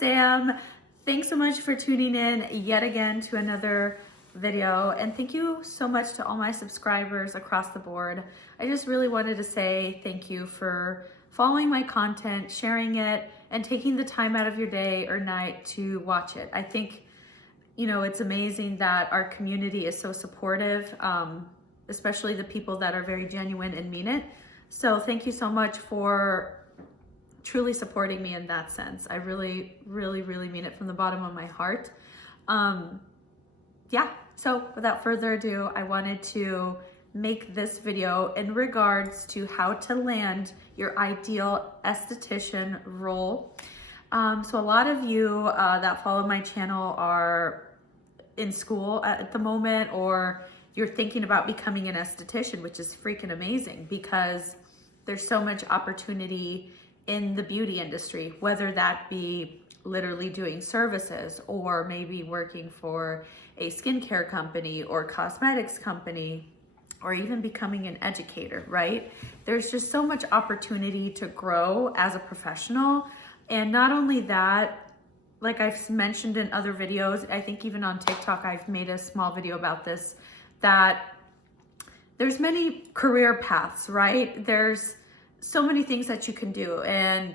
Sam. Thanks so much for tuning in yet again to another video, and thank you so much to all my subscribers across the board. I just really wanted to say thank you for following my content, sharing it, and taking the time out of your day or night to watch it. I think, it's amazing that our community is so supportive, especially the people that are very genuine and mean it. So thank you so much for truly supporting me in that sense. I really, really, really mean it from the bottom of my heart. So without further ado, I wanted to make this video in regards to how to land your ideal esthetician role. So a lot of you that follow my channel are in school at the moment, or you're thinking about becoming an esthetician, which is freaking amazing because there's so much opportunity in the beauty industry, whether that be literally doing services or maybe working for a skincare company or cosmetics company, or even becoming an educator, right? There's just so much opportunity to grow as a professional. And not only that, like I've mentioned in other videos, I think even on TikTok, I've made a small video about this, that there's many career paths, right? There's so many things that you can do, and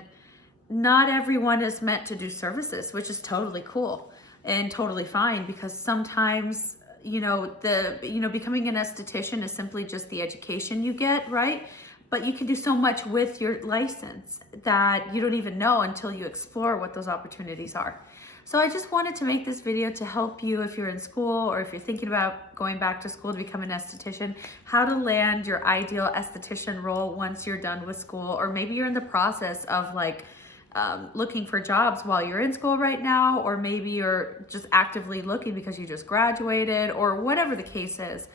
not everyone is meant to do services, which is totally cool and totally fine, because sometimes, becoming an esthetician is simply just the education you get, right? But you can do so much with your license that you don't even know until you explore what those opportunities are. So I just wanted to make this video to help you if you're in school, or if you're thinking about going back to school to become an esthetician, how to land your ideal esthetician role once you're done with school, or maybe you're in the process of looking for jobs while you're in school right now, or maybe you're just actively looking because you just graduated, or whatever the case is.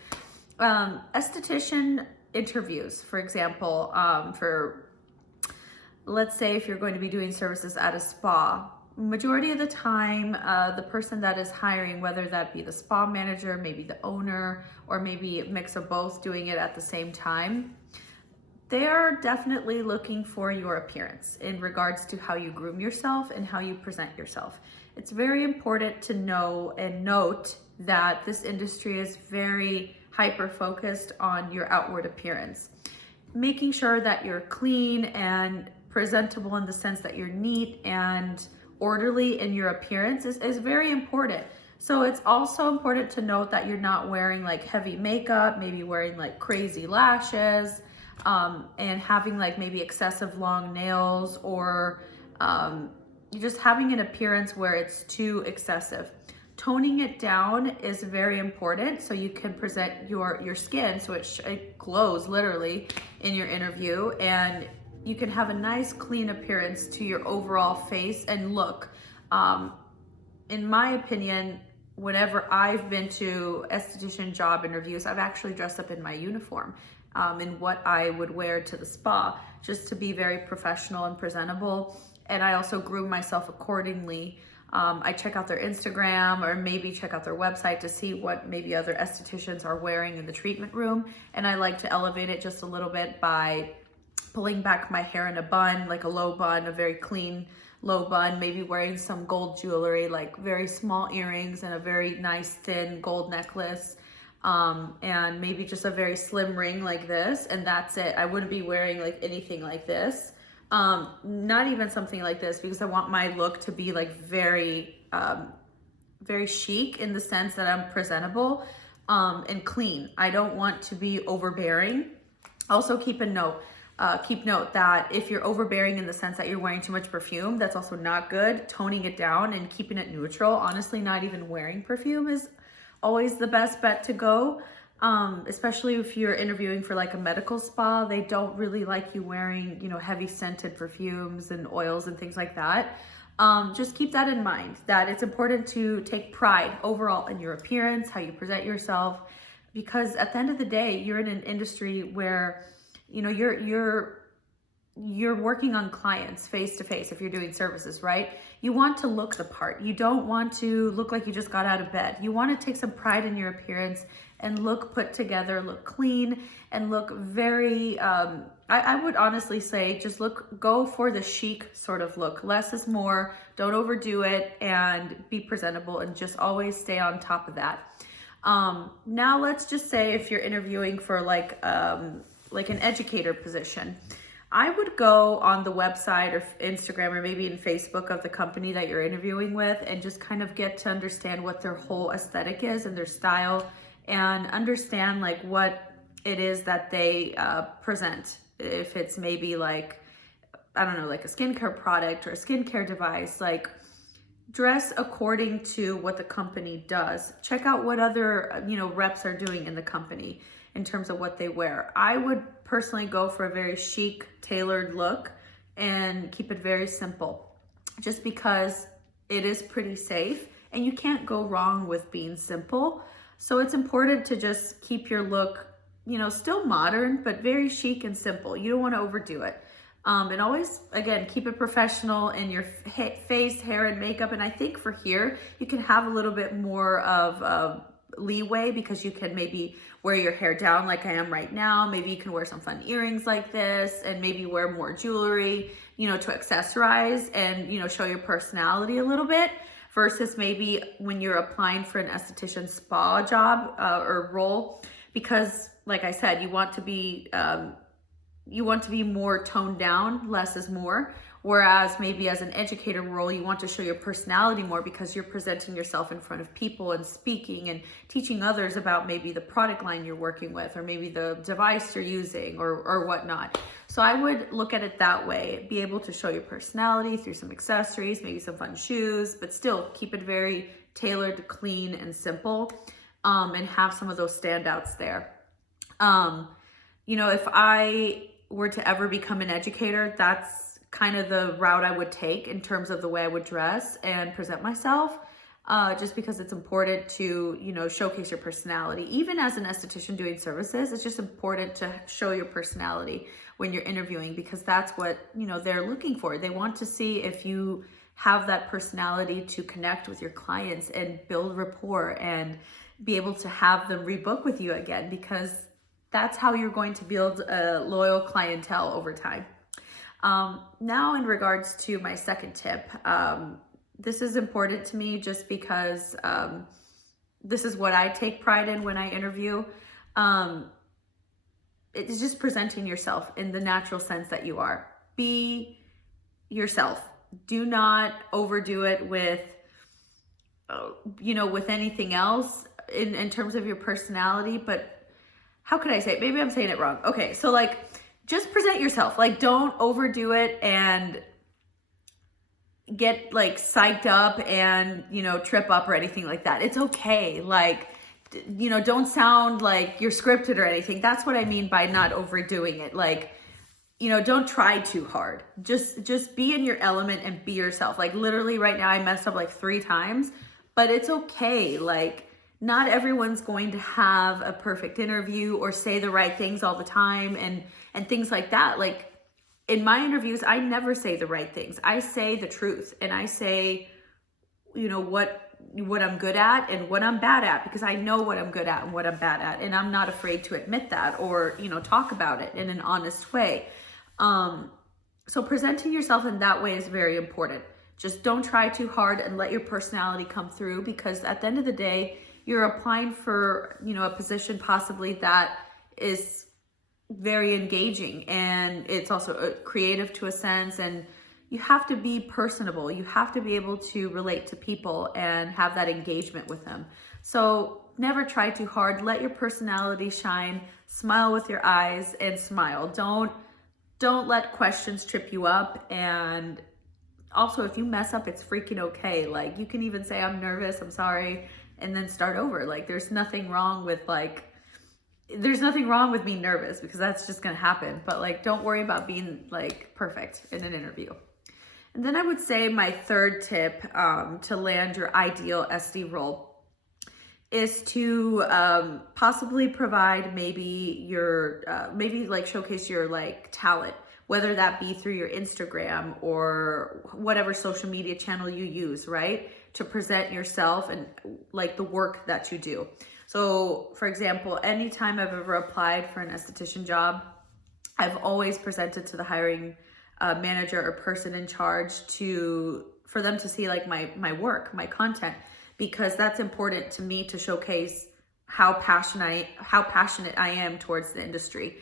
Esthetician interviews, for example, let's say if you're going to be doing services at a spa, majority of the time, the person that is hiring, whether that be the spa manager, maybe the owner, or maybe a mix of both doing it at the same time, they are definitely looking for your appearance in regards to how you groom yourself and how you present yourself. It's very important to know and note that this industry is very hyper-focused on your outward appearance. Making sure that you're clean and presentable in the sense that you're neat and orderly in your appearance is very important. So it's also important to note that you're not wearing heavy makeup, maybe wearing crazy lashes, and having maybe excessive long nails, or you're just having an appearance where it's too excessive. Toning it down is very important so you can present your skin so it glows literally in your interview, and you can have a nice clean appearance to your overall face and look. In my opinion, whenever I've been to esthetician job interviews, I've actually dressed up in my uniform, in what I would wear to the spa, just to be very professional and presentable. And I also groom myself accordingly. I check out their Instagram, or maybe check out their website to see what maybe other estheticians are wearing in the treatment room. And I like to elevate it just a little bit by pulling back my hair in a bun, like a low bun, a very clean low bun, maybe wearing some gold jewelry, like very small earrings and a very nice thin gold necklace, and maybe just a very slim ring like this, and that's it. I wouldn't be wearing anything like this, not even something like this, because I want my look to be very chic in the sense that I'm presentable and clean. I don't want to be overbearing. Also keep note that if you're overbearing in the sense that you're wearing too much perfume, that's also not good. Toning it down and keeping it neutral. Honestly, not even wearing perfume is always the best bet to go. Especially if you're interviewing for a medical spa, they don't really like you wearing, heavy scented perfumes and oils and things like that. Just keep that in mind, that it's important to take pride overall in your appearance, how you present yourself, because at the end of the day, you're in an industry where you're you're working on clients face to face. If you're doing services, right? You want to look the part. You don't want to look like you just got out of bed. You want to take some pride in your appearance and look put together, look clean, and look very, I would honestly say just go for the chic sort of look. Less is more, don't overdo it, and be presentable, and just always stay on top of that. Now let's just say if you're interviewing for like an educator position, I would go on the website or Instagram or maybe in Facebook of the company that you're interviewing with and just kind of get to understand what their whole aesthetic is and their style, and understand like what it is that they present. If it's maybe like, I don't know, like a skincare product or a skincare device, like dress according to what the company does. Check out what other, reps are doing in the company in terms of what they wear. I would personally go for a very chic, tailored look and keep it very simple, just because it is pretty safe and you can't go wrong with being simple. So it's important to just keep your look, still modern, but very chic and simple. You don't want to overdo it. And always, again, keep it professional in your face, hair, and makeup. And I think for here, you can have a little bit more of leeway, because you can maybe wear your hair down like I am right now. Maybe you can wear some fun earrings like this, and maybe wear more jewelry, to accessorize and, show your personality a little bit, versus maybe when you're applying for an esthetician spa job or role, because like I said, you want to be more toned down, less is more. Whereas maybe as an educator role, you want to show your personality more, because you're presenting yourself in front of people and speaking and teaching others about maybe the product line you're working with, or maybe the device you're using, or whatnot. So I would look at it that way, be able to show your personality through some accessories, maybe some fun shoes, but still keep it very tailored, clean, and simple, and have some of those standouts there. If I were to ever become an educator, that's kind of the route I would take in terms of the way I would dress and present myself, just because it's important to, showcase your personality. Even as an esthetician doing services, it's just important to show your personality when you're interviewing, because that's what, they're looking for. They want to see if you have that personality to connect with your clients and build rapport and be able to have them rebook with you again, because that's how you're going to build a loyal clientele over time. Now in regards to my second tip, this is important to me just because this is what I take pride in when I interview. It's just presenting yourself in the natural sense that you are. Be yourself. Do not overdo it with, with anything else in terms of your personality. But how could I say it? Maybe I'm saying it wrong. Okay, so just present yourself. Don't overdo it and get psyched up and, trip up or anything like that. It's okay. Don't sound like you're scripted or anything. That's what I mean by not overdoing it. Don't try too hard. Just be in your element and be yourself. Literally right now I messed up 3 times, but it's okay. Not everyone's going to have a perfect interview or say the right things all the time and things like that. In my interviews, I never say the right things. I say the truth, and I say, what I'm good at and what I'm bad at, because I know what I'm good at and what I'm bad at, and I'm not afraid to admit that or, talk about it in an honest way. So presenting yourself in that way is very important. Just don't try too hard and let your personality come through, because at the end of the day, you're applying for, a position possibly that is very engaging, and it's also creative to a sense, and you have to be personable. You have to be able to relate to people and have that engagement with them. So never try too hard. Let your personality shine. Smile with your eyes and smile. Don't let questions trip you up. And also, if you mess up, it's freaking okay. You can even say, I'm nervous, I'm sorry, and then start over. There's nothing wrong with being nervous, because that's just gonna happen. But don't worry about being perfect in an interview. And then I would say my third tip to land your ideal SD role is to possibly provide maybe your showcase your talent, whether that be through your Instagram or whatever social media channel you use, right? To present yourself and like the work that you do. So for example, anytime I've ever applied for an esthetician job, I've always presented to the hiring manager or person in charge for them to see like my work, my content, because that's important to me to showcase how passionate I am towards the industry.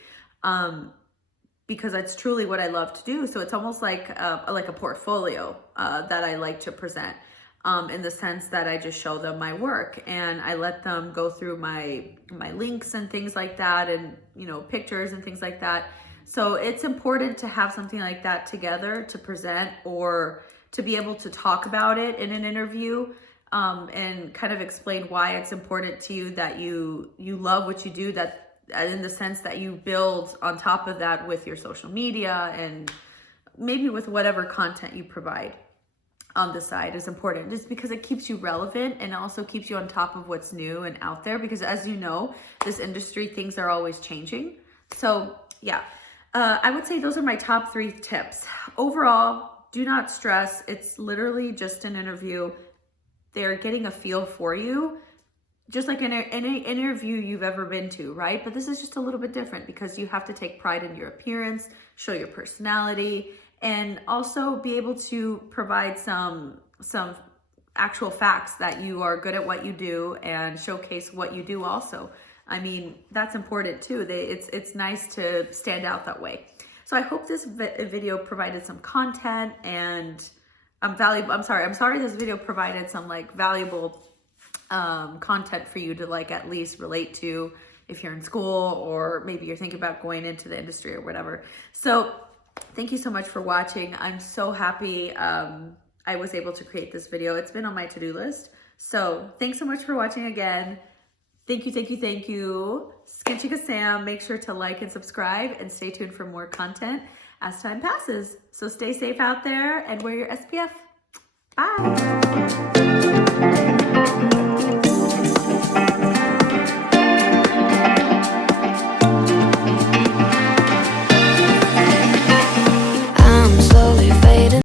Because it's truly what I love to do. So it's almost like a portfolio that I like to present, in the sense that I just show them my work and I let them go through my links and things like that, and pictures and things like that. So it's important to have something like that together to present, or to be able to talk about it in an interview, and kind of explain why it's important to you that you love what you do, that in the sense that you build on top of that with your social media and maybe with whatever content you provide on the side is important, just because it keeps you relevant and also keeps you on top of what's new and out there, because as you know, this industry, things are always changing. So yeah, I would say those are my top 3 tips. Overall, do not stress. It's literally just an interview. They're getting a feel for you, just like in any interview you've ever been to, right? But this is just a little bit different because you have to take pride in your appearance, show your personality, and also be able to provide some actual facts that you are good at what you do and showcase what you do also. I mean, that's important too. It's nice to stand out that way. So I hope this video provided some content and valuable. I'm sorry this video provided some like valuable content for you to like at least relate to if you're in school, or maybe you're thinking about going into the industry or whatever. So thank you so much for watching. I'm so happy I was able to create this video. It's been on my to-do list. So thanks so much for watching again. Thank you. Skin Chica Sam. Make sure to like and subscribe and stay tuned for more content as time passes. So stay safe out there and wear your SPF. Bye.